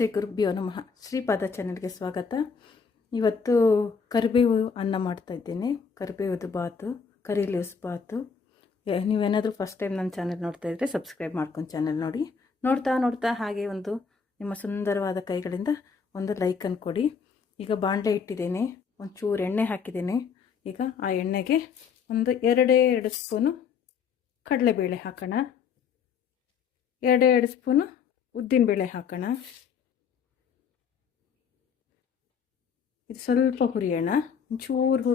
ಶ್ರೀ ಗುರುಭ್ಯೋ ನಮಃ. ಶ್ರೀಪಾದ ಚಾನಲ್ಗೆ ಸ್ವಾಗತ. ಇವತ್ತು ಕರಿಬೇವು ಅನ್ನ ಮಾಡ್ತಾ ಇದ್ದೀನಿ. ಕರಿಬೇವುದು ಬಾತು, ಕರಿ ಲೀವ್ಸ್ ಬಾತು. ನೀವೇನಾದರೂ ಫಸ್ಟ್ ಟೈಮ್ ನನ್ನ ಚಾನಲ್ ನೋಡ್ತಾ ಇದ್ದರೆ ಸಬ್ಸ್ಕ್ರೈಬ್ ಮಾಡ್ಕೊಂಡು ಚಾನಲ್ ನೋಡಿ. ನೋಡ್ತಾ ಹಾಗೆ ಒಂದು ನಿಮ್ಮ ಸುಂದರವಾದ ಕೈಗಳಿಂದ ಒಂದು ಲೈಕನ್ನು ಕೊಡಿ. ಈಗ ಬಾಣಲೆ ಇಟ್ಟಿದ್ದೇನೆ, ಒಂಚೂರು ಎಣ್ಣೆ ಹಾಕಿದ್ದೇನೆ. ಈಗ ಆ ಎಣ್ಣೆಗೆ ಒಂದು 2 ಸ್ಪೂನು ಕಡಲೆಬೇಳೆ ಹಾಕೋಣ, 2 ಸ್ಪೂನು ಉದ್ದಿನಬೇಳೆ ಹಾಕೋಣ. ಇದು ಸ್ವಲ್ಪ ಹುರಿಯೋಣ. ಒಂಚೂರು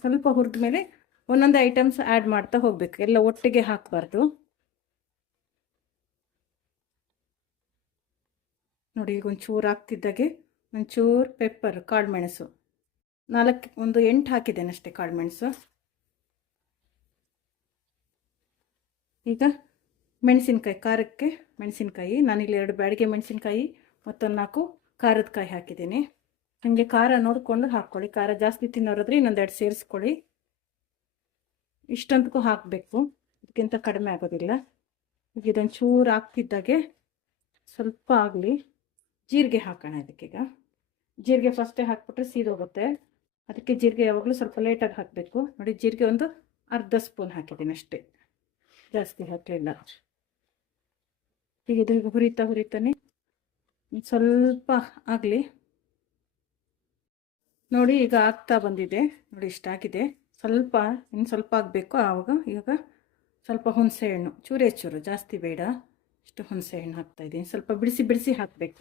ಸ್ವಲ್ಪ ಹುರಿದ ಮೇಲೆ ಒಂದೊಂದು ಐಟಮ್ಸ್ ಆ್ಯಡ್ ಮಾಡ್ತಾ ಹೋಗಬೇಕು, ಎಲ್ಲ ಒಟ್ಟಿಗೆ ಹಾಕಬಾರ್ದು. ನೋಡಿ, ಈಗ ಒಂಚೂರು ಹಾಕ್ತಿದ್ದಾಗೆ ಒಂಚೂರು ಪೆಪ್ಪರ್, ಕಾಳುಮೆಣಸು, 8 ಹಾಕಿದ್ದೇನೆ ಅಷ್ಟೇ ಕಾಳುಮೆಣಸು. ಈಗ ಮೆಣಸಿನ್ಕಾಯಿ, ಖಾರಕ್ಕೆ ಮೆಣಸಿನ್ಕಾಯಿ, ನಾನಿಲ್ಲಿ 2 ಬ್ಯಾಡಿಗೆ ಮೆಣಸಿನ್ಕಾಯಿ ಮತ್ತೊಂದು 4 ಖಾರದ ಕಾಯಿ ಹಾಕಿದ್ದೀನಿ. ಹಾಗೆ ಖಾರ ನೋಡಿಕೊಂಡು ಹಾಕ್ಕೊಳ್ಳಿ. ಖಾರ ಜಾಸ್ತಿ ತಿನ್ನೋರಾದ್ರೆ ಇನ್ನೊಂದು 2 ಸೇರಿಸ್ಕೊಳ್ಳಿ. ಇಷ್ಟಂತಕ್ಕೂ ಹಾಕಬೇಕು, ಇದಕ್ಕಿಂತ ಕಡಿಮೆ ಆಗೋದಿಲ್ಲ. ಈಗ ಇದೊಂದು ಚೂರು ಹಾಕ್ತಿದ್ದಾಗೆ ಸ್ವಲ್ಪ ಆಗಲಿ. ಜೀರಿಗೆ ಹಾಕೋಣ ಇದಕ್ಕೀಗ. ಜೀರಿಗೆ ಫಸ್ಟೇ ಹಾಕ್ಬಿಟ್ರೆ ಸೀದೋಗುತ್ತೆ, ಅದಕ್ಕೆ ಜೀರಿಗೆ ಯಾವಾಗಲೂ ಸ್ವಲ್ಪ ಲೇಟಾಗಿ ಹಾಕಬೇಕು. ನೋಡಿ, ಜೀರಿಗೆ ಒಂದು ಅರ್ಧ ಸ್ಪೂನ್ ಹಾಕಿದ್ದೀನಿ ಅಷ್ಟೇ, ಜಾಸ್ತಿ ಹಾಕಲಿಲ್ಲ. ಈಗ ಇದು ಹುರಿತಾನೆ ಸ್ವಲ್ಪ ಆಗಲಿ. ನೋಡಿ, ಈಗ ಆಗ್ತಾ ಬಂದಿದೆ. ನೋಡಿ, ಇಷ್ಟಾಗಿದೆ. ಇನ್ನು ಸ್ವಲ್ಪ ಆಗಬೇಕು. ಆವಾಗ ಈಗ ಸ್ವಲ್ಪ ಹುಣಸೆ ಹಣ್ಣು, ಚೂರು ಜಾಸ್ತಿ ಬೇಡ, ಇಷ್ಟು ಹುಣಸೆ ಹಣ್ಣು ಹಾಕ್ತಾಯಿದ್ದೀನಿ. ಸ್ವಲ್ಪ ಬಿಡಿಸಿ ಹಾಕಬೇಕು.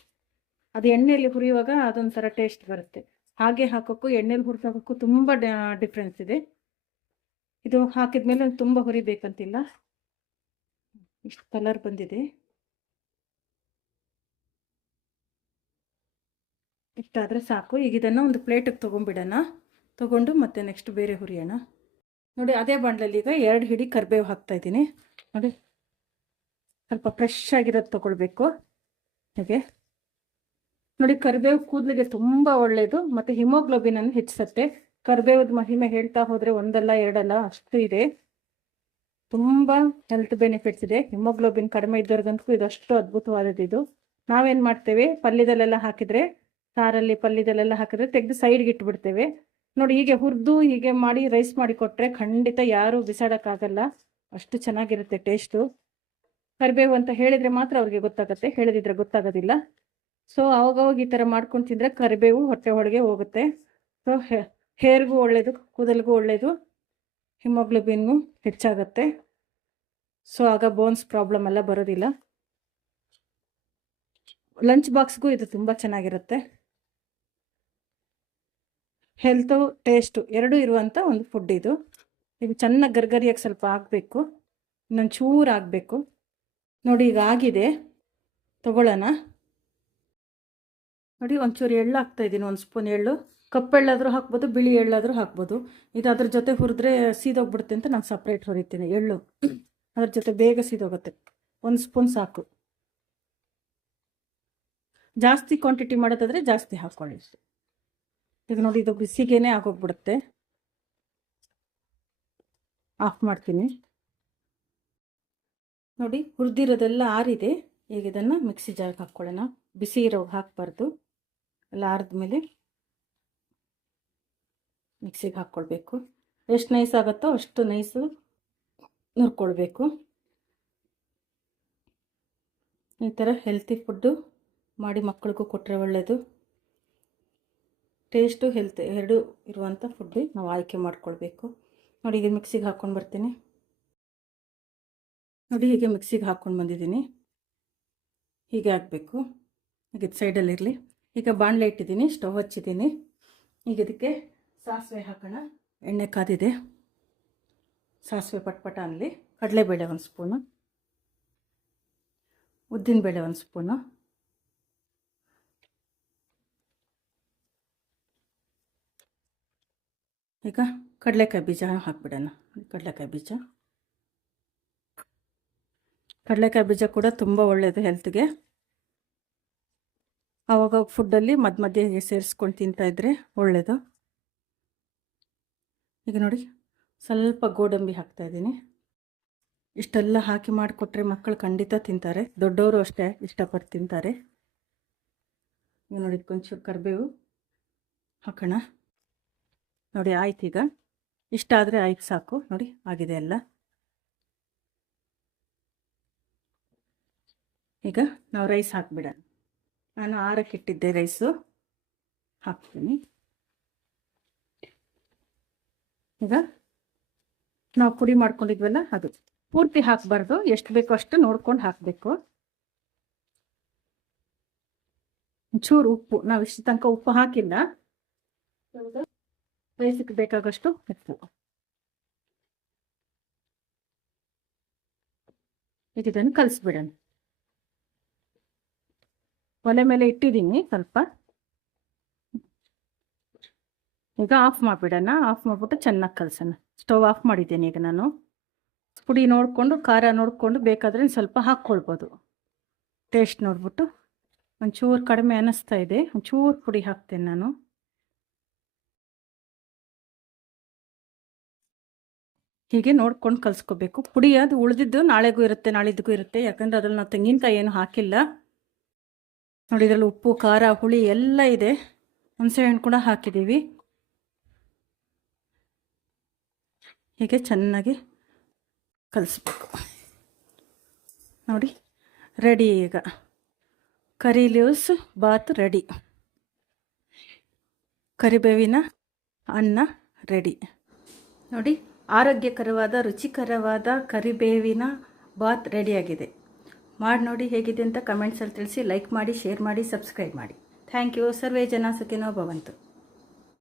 ಅದು ಎಣ್ಣೆಯಲ್ಲಿ ಹುರಿಯುವಾಗ ಅದೊಂಥರ ಟೇಸ್ಟ್ ಬರುತ್ತೆ. ಹಾಗೆ ಹಾಕೋಕ್ಕೂ ಎಣ್ಣೆಲಿ ಹುರಿದಾಕೋಕ್ಕೂ ತುಂಬ ಡಿಫ್ರೆನ್ಸ್ ಇದೆ. ಇದು ಹಾಕಿದ ಮೇಲೆ ತುಂಬ ಹುರಿಬೇಕಂತಿಲ್ಲ. ಇಷ್ಟು ಕಲರ್ ಬಂದಿದೆ. ಇಷ್ಟಾದರೆ ಸಾಕು. ಈಗ ಇದನ್ನು ಒಂದು ಪ್ಲೇಟಿಗೆ ತೊಗೊಂಡ್ಬಿಡೋಣ. ತೊಗೊಂಡು ಮತ್ತೆ ನೆಕ್ಸ್ಟ್ ಬೇರೆ ಹುರಿಯೋಣ. ನೋಡಿ, ಅದೇ ಬಾಣಲಲ್ಲಿ ಈಗ 2 ಹಿಡಿ ಕರಿಬೇವು ಹಾಕ್ತಾಯಿದ್ದೀನಿ. ನೋಡಿ, ಸ್ವಲ್ಪ ಫ್ರೆಶ್ ಆಗಿರೋದು ತೊಗೊಳ್ಬೇಕು. ಹಾಗೆ ನೋಡಿ, ಕರಿಬೇವು ಕೂದಲಿಗೆ ತುಂಬ ಒಳ್ಳೆಯದು ಮತ್ತು ಹಿಮೋಗ್ಲೋಬಿನನ್ನು ಹೆಚ್ಚಿಸುತ್ತೆ. ಕರಿಬೇವದ ಮಹಿಮೆ ಹೇಳ್ತಾ ಹೋದರೆ ಒಂದಲ್ಲ ಎರಡಲ್ಲ, ಅಷ್ಟು ಇದೆ. ತುಂಬ ಹೆಲ್ತ್ ಬೆನಿಫಿಟ್ಸ್ ಇದೆ. ಹಿಮೋಗ್ಲೋಬಿನ್ ಕಡಿಮೆ ಇದ್ದವ್ರಿಗಂತೂ ಇದು ಅಷ್ಟು ಅದ್ಭುತವಾದದ್ದು. ಇದು ನಾವೇನು ಮಾಡ್ತೇವೆ, ಪಲ್ಯದಲ್ಲೆಲ್ಲ ಹಾಕಿದರೆ, ಸಾರಲ್ಲಿ ಪಲ್ಯದಲ್ಲೆಲ್ಲ ಹಾಕಿದ್ರೆ ತೆಗೆದು ಸೈಡ್ಗೆ ಇಟ್ಬಿಡ್ತೇವೆ. ನೋಡಿ, ಹೀಗೆ ಹುರಿದು ಹೀಗೆ ಮಾಡಿ ರೈಸ್ ಮಾಡಿ ಕೊಟ್ಟರೆ ಖಂಡಿತ ಯಾರೂ ಬಿಸಾಡೋಕ್ಕಾಗಲ್ಲ, ಅಷ್ಟು ಚೆನ್ನಾಗಿರುತ್ತೆ ಟೇಸ್ಟು. ಕರಿಬೇವು ಅಂತ ಹೇಳಿದರೆ ಮಾತ್ರ ಅವ್ರಿಗೆ ಗೊತ್ತಾಗುತ್ತೆ, ಹೇಳಿದಿದ್ರೆ ಗೊತ್ತಾಗೋದಿಲ್ಲ. ಸೊ ಅವಾಗವಾಗ ಈ ಥರ ಮಾಡ್ಕೊಂಡು ತಿಂದರೆ ಕರಿಬೇವು ಹೊಟ್ಟೆ ಒಳಗೆ ಹೋಗುತ್ತೆ. ಸೊ ಹೇರ್ಗೂ ಒಳ್ಳೆಯದು, ಕೂದಲಿಗೂ ಒಳ್ಳೆಯದು, ಹಿಮೋಗ್ಲೋಬಿನ್ನು ಹೆಚ್ಚಾಗುತ್ತೆ. ಸೊ ಆಗ ಬೋನ್ಸ್ ಪ್ರಾಬ್ಲಮ್ ಎಲ್ಲ ಬರೋದಿಲ್ಲ. ಲಂಚ್ ಬಾಕ್ಸ್ಗೂ ಇದು ತುಂಬ ಚೆನ್ನಾಗಿರುತ್ತೆ. ಹೆಲ್ತು ಟೇಸ್ಟು ಎರಡೂ ಇರುವಂಥ ಒಂದು ಫುಡ್ ಇದು. ಇದು ಚೆನ್ನಾಗಿ ಗರ್ಗರಿಯಾಗಿ ಸ್ವಲ್ಪ ಆಗಬೇಕು, ಇನ್ನೊಂದು ಚೂರು ಆಗಬೇಕು. ನೋಡಿ, ಈಗ ಆಗಿದೆ. ತಗೊಳ್ಳೋಣ. ನೋಡಿ, ಒಂಚೂರು ಎಳ್ಳು ಹಾಕ್ತಾಯಿದ್ದೀನಿ, 1 ಸ್ಪೂನ್ ಎಳ್ಳು. ಕಪ್ಪೆಳ್ಳಾದರೂ ಹಾಕ್ಬೋದು, ಬಿಳಿ ಎಳ್ಳಾದರೂ ಹಾಕ್ಬೋದು. ಇದು ಅದ್ರ ಜೊತೆ ಹುರಿದ್ರೆ ಸೀದೋಗ್ಬಿಡುತ್ತೆ ಅಂತ ನಾನು ಸಪ್ರೇಟ್ ಹುರಿತೀನಿ. ಎಳ್ಳು ಅದ್ರ ಜೊತೆ ಬೇಗ ಸೀದೋಗುತ್ತೆ. 1 ಸ್ಪೂನ್ ಸಾಕು. ಜಾಸ್ತಿ ಕ್ವಾಂಟಿಟಿ ಮಾಡೋದಾದರೆ ಜಾಸ್ತಿ ಹಾಕ್ಕೊಳ್ಳಿ. ಈಗ ನೋಡಿ, ಇದು ಬಿಸಿಗೇನೆ ಆಗೋಗ್ಬಿಡುತ್ತೆ. ಆಫ್ ಮಾಡ್ತೀನಿ. ನೋಡಿ, ಹುರಿದಿರೋದೆಲ್ಲ ಆರಿದೆ. ಈಗ ಇದನ್ನು ಮಿಕ್ಸಿ ಜಾರ್ಗೆ ಹಾಕ್ಕೊಳ್ಳೋಣ. ಬಿಸಿ ಇರೋ ಹಾಕಬಾರ್ದು, ಎಲ್ಲ ಆರಿದ್ಮೇಲೆ ಮಿಕ್ಸಿಗೆ ಹಾಕ್ಕೊಳ್ಬೇಕು. ಎಷ್ಟು ನೈಸ್ ಆಗುತ್ತೋ ಅಷ್ಟು ನೈಸು ನುರ್ಕೊಳ್ಬೇಕು. ಈ ಥರ ಹೆಲ್ತಿ ಫುಡ್ಡು ಮಾಡಿ ಮಕ್ಕಳಿಗೂ ಕೊಟ್ಟರೆ ಒಳ್ಳೆಯದು. ಟೇಸ್ಟು ಹೆಲ್ತ್ ಎರಡೂ ಇರುವಂಥ ಫುಡ್ಡು ನಾವು ಆಯ್ಕೆ ಮಾಡ್ಕೊಳ್ಬೇಕು. ನೋಡಿ, ಈಗ ಮಿಕ್ಸಿಗೆ ಹಾಕ್ಕೊಂಡು ಬರ್ತೀನಿ. ನೋಡಿ, ಹೀಗೆ ಮಿಕ್ಸಿಗೆ ಹಾಕ್ಕೊಂಡು ಬಂದಿದ್ದೀನಿ. ಹೀಗೆ ಹಾಕಬೇಕು. ಈಗ ಇದು ಸೈಡಲ್ಲಿರಲಿ. ಈಗ ಬಾಣಲೆ ಇಟ್ಟಿದ್ದೀನಿ, ಸ್ಟವ್ ಹಚ್ಚಿದ್ದೀನಿ. ಈಗ ಇದಕ್ಕೆ ಸಾಸಿವೆ ಹಾಕೋಣ. ಎಣ್ಣೆ ಕಾದಿದೆ, ಸಾಸಿವೆ ಪಟ್ಪಟ ಅನ್ನಲಿ. ಕಡಲೆಬೇಳೆ 1 ಸ್ಪೂನು, ಉದ್ದಿನಬೇಳೆ 1 ಸ್ಪೂನು, ಈಗ ಕಡಲೆಕಾಯಿ ಬೀಜ ಹಾಕ್ಬಿಡೋಣ. ಕಡಲೆಕಾಯಿ ಬೀಜ ಕೂಡ ತುಂಬ ಒಳ್ಳೆಯದು ಹೆಲ್ತ್ಗೆ. ಆವಾಗ ಫುಡ್ಡಲ್ಲಿ ಮಧ್ಯೆ ಸೇರಿಸ್ಕೊಂಡು ತಿಂತಾಯಿದ್ರೆ ಒಳ್ಳೆಯದು. ಈಗ ನೋಡಿ, ಸ್ವಲ್ಪ ಗೋಡಂಬಿ ಹಾಕ್ತಾಯಿದ್ದೀನಿ. ಇಷ್ಟೆಲ್ಲ ಹಾಕಿ ಮಾಡಿಕೊಟ್ರೆ ಮಕ್ಕಳು ಖಂಡಿತ ತಿಂತಾರೆ, ದೊಡ್ಡವರು ಅಷ್ಟೇ ಇಷ್ಟಪಟ್ಟು ತಿಂತಾರೆ. ಈಗ ನೋಡಿ ಕೊಂಚೂರು ಕರಿಬೇವು ಹಾಕೋಣ. ನೋಡಿ ಆಯ್ತು, ಈಗ ಇಷ್ಟ ಆದರೆ ಆಯ್ತು, ಸಾಕು. ನೋಡಿ ಆಗಿದೆ ಎಲ್ಲ. ಈಗ ನಾವು ರೈಸ್ ಹಾಕ್ಬಿಡೋಣ. ನಾನು ಆರಕ್ಕಿಟ್ಟಿದ್ದೆ ರೈಸು, ಹಾಕ್ತೀನಿ. ಈಗ ನಾವು ಪುಡಿ ಮಾಡ್ಕೊಂಡಿದ್ವಲ್ಲ ಅದು ಪೂರ್ತಿ ಹಾಕಬಾರ್ದು, ಎಷ್ಟು ಬೇಕೋ ಅಷ್ಟು ನೋಡ್ಕೊಂಡು ಹಾಕಬೇಕು. ಒಂಚೂರು ಉಪ್ಪು, ನಾವು ಇಷ್ಟು ತನಕ ಉಪ್ಪು ಹಾಕಿಲ್ಲ, ರೈಸಿಗೆ ಬೇಕಾಗಷ್ಟು ಉಪ್ಪು. ಈಗ ಇದನ್ನು ಕಲಿಸ್ಬಿಡೋಣ. ಒಲೆ ಮೇಲೆ ಇಟ್ಟಿದ್ದೀನಿ ಸ್ವಲ್ಪ. ಈಗ ಆಫ್ ಮಾಡಿಬಿಡೋಣ. ಆಫ್ ಮಾಡಿಬಿಟ್ಟು ಚೆನ್ನಾಗಿ ಕಲಸೋಣ. ಸ್ಟವ್ ಆಫ್ ಮಾಡಿದ್ದೀನಿ. ಈಗ ನಾನು ಪುಡಿ ನೋಡಿಕೊಂಡು, ಖಾರ ನೋಡಿಕೊಂಡು ಬೇಕಾದರೆ ಸ್ವಲ್ಪ ಹಾಕ್ಕೊಳ್ಬೋದು. ಟೇಸ್ಟ್ ನೋಡ್ಬಿಟ್ಟು ಒಂಚೂರು ಕಡಿಮೆ ಅನ್ನಿಸ್ತಾ ಇದೆ, ಒಂಚೂರು ಪುಡಿ ಹಾಕ್ತೇನೆ ನಾನು. ಹೀಗೆ ನೋಡ್ಕೊಂಡು ಕಲಿಸ್ಕೋಬೇಕು. ಪುಡಿ ಅದು ಉಳಿದಿದ್ದು ನಾಳೆಗೂ ಇರುತ್ತೆ, ನಾಳಿದ್ದಿಗೂ ಇರುತ್ತೆ. ಯಾಕಂದರೆ ಅದ್ರಲ್ಲಿ ನಾವು ತೆಂಗಿನಕಾಯಿ ಏನು ಹಾಕಿಲ್ಲ. ನೋಡಿ, ಇದರಲ್ಲಿ ಉಪ್ಪು, ಖಾರ, ಹುಳಿ ಎಲ್ಲ ಇದೆ. ಹುಣಸೆಹಣ್ಣು ಕೂಡ ಹಾಕಿದ್ದೀವಿ. ಹೀಗೆ ಚೆನ್ನಾಗಿ ಕಲಿಸ್ಬೇಕು. ನೋಡಿ ರೆಡಿ. ಈಗ ಕರಿ ಲೀವ್ಸ್ ಬಾತ್ ರೆಡಿ. ಕರಿಬೇವಿನ ಅನ್ನ ರೆಡಿ. ನೋಡಿ, ಆರೋಗ್ಯಕರವಾದ ರುಚಿಕರವಾದ ಕರಿಬೇವಿನ ಬಾತ್ ರೆಡಿಯಾಗಿದೆ. ಮಾಡಿ ನೋಡಿ ಹೇಗಿದೆ ಅಂತ ಕಮೆಂಟ್ಸಲ್ಲಿ ತಿಳಿಸಿ. ಲೈಕ್ ಮಾಡಿ, ಶೇರ್ ಮಾಡಿ, ಸಬ್ಸ್ಕ್ರೈಬ್ ಮಾಡಿ. Thank you. ಸರ್ವೇ ಜನ ಸುಖಿನೋ ಭವಂತು.